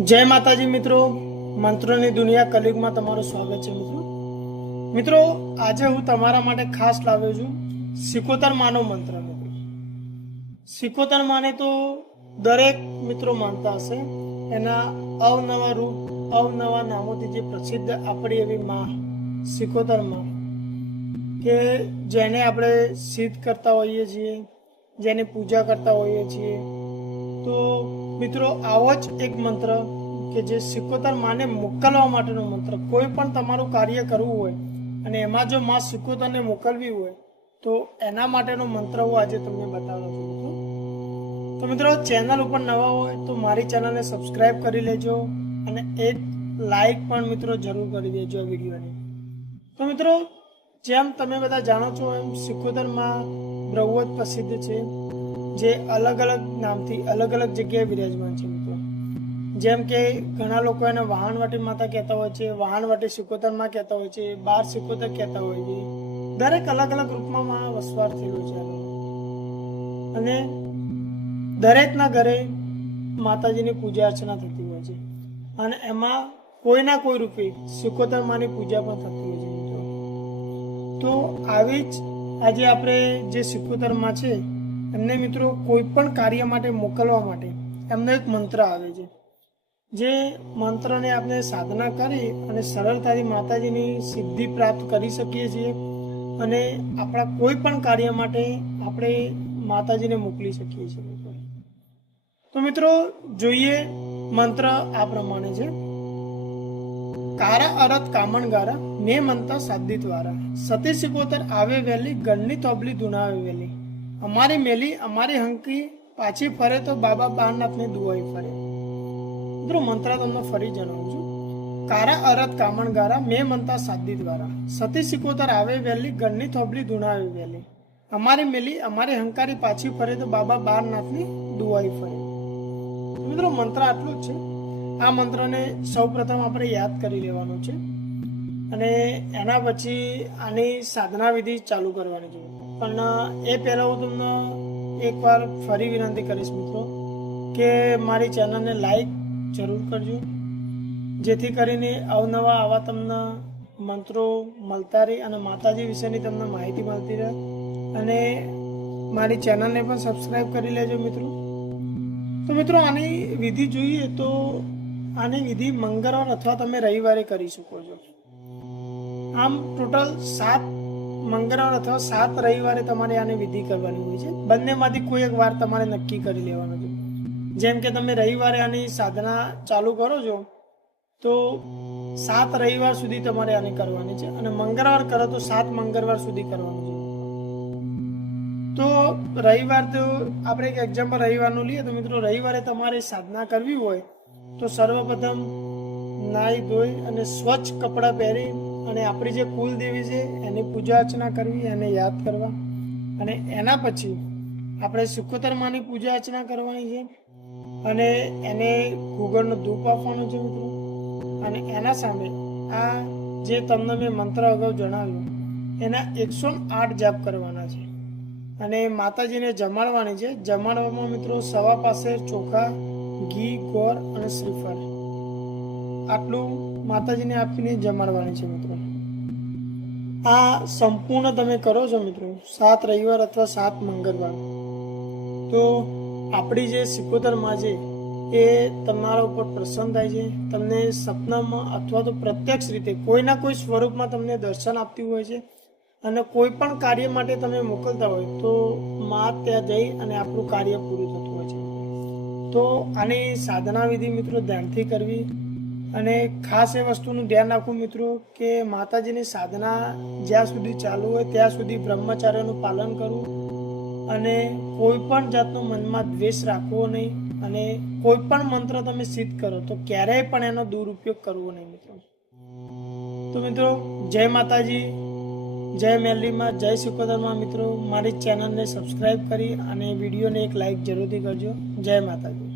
જય માતાજી મિત્રો, મંત્રોની દુનિયા કલિગમાં તમારું સ્વાગત છે મિત્રો. મિત્રો, આજે હું તમારા માટે ખાસ લાવ્યો છું સિકોતર માનો મંત્ર સિકોતર માને તો દરેક મિત્રો માનતા હશે. એના અવનવા રૂપ, અવનવા નામોથી જે પ્રસિદ્ધ આપણી એવી માં સિકોતરમાં, કે જેને આપણે સિદ્ધ કરતા હોઈએ છીએ, જેની પૂજા કરતા હોઈએ છીએ. તો મિત્રો, આવો જ એક મંત્ર કે જે સિકોતર માને મોકલવા માટેનો મંત્ર. કોઈ પણ તમારું કાર્ય કરવું હોય અને એમાં જો માં સિકોતરને મોકલવી હોય, તો એના માટેનો મંત્ર હું આજે તમને બતાવવાનો છું તો મિત્રો, ચેનલ ઉપર નવા હોય તો મારી ચેનલને સબસ્ક્રાઇબ કરી લેજો અને એક લાઈક પણ મિત્રો જરૂર કરી દેજો આ વિડીયોને. તો મિત્રો, જેમ તમે બધા જાણો છો, એમ સિકોતરમાં બ્રહ્વત પ્રસિદ્ધ છે. જે અલગ અલગ નામથી અલગ અલગ જગ્યાએ વિરાજમાન છે મિત્રો. જેમ કે ઘણા લોકો એને વાહનવાટી માતા કહેતા હોય છે વાહનવાટી સિકોતરમાં કહેતા હોય છે, બાર સિકોતર કહેતા હોય છે. દરેક અલગ અલગ રૂપમાં મા વસવાટ થયેલો છે અને દરેકના ઘરે માતાજીની પૂજા અર્ચના થતી હોય છે. અને એમાં કોઈના કોઈ રૂપે સુકોતર માની પૂજા પણ થતી હોય છે તો આવી જ આજે આપણે જે સિકોતરમાં છે એમને મિત્રો કોઈ પણ કાર્ય માટે મોકલવા માટે એમનો એક મંત્ર આવે છે. જે મંત્રને આપણે સાધના કરી અને સરળતાથી માતાજીની સિદ્ધિ પ્રાપ્ત કરી શકીએ છીએ અને આપણા કોઈ પણ કાર્ય માટે આપણે માતાજીને મોકલી શકીએ છીએ. તો મિત્રો જોઈએ મંત્ર આ પ્રમાણે છે. કારા અરત કામણ ગારા ને મંતા સાધી દ્વારા સતી સિકોતર આવે વહેલી ગણની તોબલી ધુનાવે વહેલી અમારી મેલી, અમારી હંકી પાછી ફરે તો બાબા બારનાથની દુવાઈ ફરે. મિત્રો, મંત્ર તમને ફરી જણાવું છું. કારા અરત કામણ ગારા મેં મંતા સાદી દ્વારા સતી સિકોતર આવે વહેલી ગણની થોબલી ધુણાવે વહેલી અમારી મેલી, અમારી હંકારી પાછી ફરે તો બાબા બારનાથની દુવાઈ ફરે. મિત્રો, મંત્ર આટલું જ છે. આ મંત્રને સૌ પ્રથમ આપણે યાદ કરી લેવાનું છે. અને એના પછી આની સાધના વિધિ ચાલુ કરવાની છે. પણ એ પહેલાં હું તમને એકવાર ફરી વિનંતી કરીશ મિત્રો કે મારી ચેનલને લાઈક જરૂર કરજો. જેથી કરીને અવનવા આવા તમને મંત્રો મળતા રહે અને માતાજી વિશેની તમને માહિતી મળતી રહે. અને મારી ચેનલને પણ સબસ્ક્રાઈબ કરી લેજો મિત્રો. તો મિત્રો, આની વિધિ જોઈએ તો આની વિધિ મંગળવાર અથવા તમે રવિવારે કરી શકો છો. આમ ટોટલ સાત મંગળવાર અથવા સાત રવિવારે તમારે આની વિધિ કરવાની હોય છે. બંનેમાંથી કોઈ એક વાર તમારે નક્કી કરી લેવાનો છે જેમ કે તમે રવિવારે આની સાધના ચાલુ કરો છો, તો સાત રવિવાર સુધી તમારે આની કરવાની છે અને મંગળવાર કરો તો સાત મંગળવાર સુધી કરવાનું છે. તો રવિવાર તો આપણે એક એક્ઝામ્પલ રવિવારનું લઈએ તો મિત્રો રવિવારે તમારે સાધના કરવી હોય તો સર્વપ્રથમ નાહી ધોઈ અને સ્વચ્છ કપડાં પહેરી અને આપણી જે કુલદેવી છે, એની પૂજા અર્ચના કરવી, એને યાદ કરવા. અને એના પછી આપણે સુખોતર માની પૂજા અર્ચના કરવાની છે. અને એને ગુગળનો ધૂપ આપવાનો છે મિત્રો. અને એના સામે આ જે તમને મેં મંત્ર અગાઉ જણાવ્યું, એના એકસો આઠ જાપ કરવાના છે. અને માતાજીને જમાડવાની છે. જમાડવામાં મિત્રો સવા પાસે ચોખા, ઘી ગોર અને શ્રીફળ. આટલું માતાજીને આપીને જમાડવાની છે મિત્રો. આ સંપૂર્ણ તમે કરો છો મિત્રો, સાત રવિવાર અથવા સાત મંગળવાર. તો આપણી જે સિકોતરમાં છે, એ તમારા ઉપર પ્રસન્ન થાય છે, તમને સપનામાં અથવા તો પ્રત્યક્ષ રીતે કોઈના કોઈ સ્વરૂપમાં તમને દર્શન આપતી હોય છે અને કોઈ પણ કાર્ય માટે તમે મોકલતા હોય, તો મા ત્યાં જઈ અને આપણું કાર્ય પૂરું થતું હોય છે. તો આની સાધના વિધિ મિત્રો ધ્યાનથી કરવી અને ખાસ એ વસ્તુનું ધ્યાન રાખવું મિત્રો કે માતાજીની સાધના જ્યાં સુધી ચાલુ હોય ત્યાં સુધી બ્રહ્મચાર્યનું પાલન કરવું અને કોઈ પણ જાતનો મનમાં દ્વેષ રાખવો નહીં અને કોઈ પણ મંત્ર તમે સિદ્ધ કરો તો ક્યારેય પણ એનો દુરુપયોગ કરવો નહીં મિત્રો. તો મિત્રો, જય માતાજી, જય મેલીમાં જય સુકોદરમાં મિત્રો, મારી ચેનલને સબસ્ક્રાઈબ કરી અને વિડીયોને એક લાઈક જરૂરથી કરજો. જય માતાજી.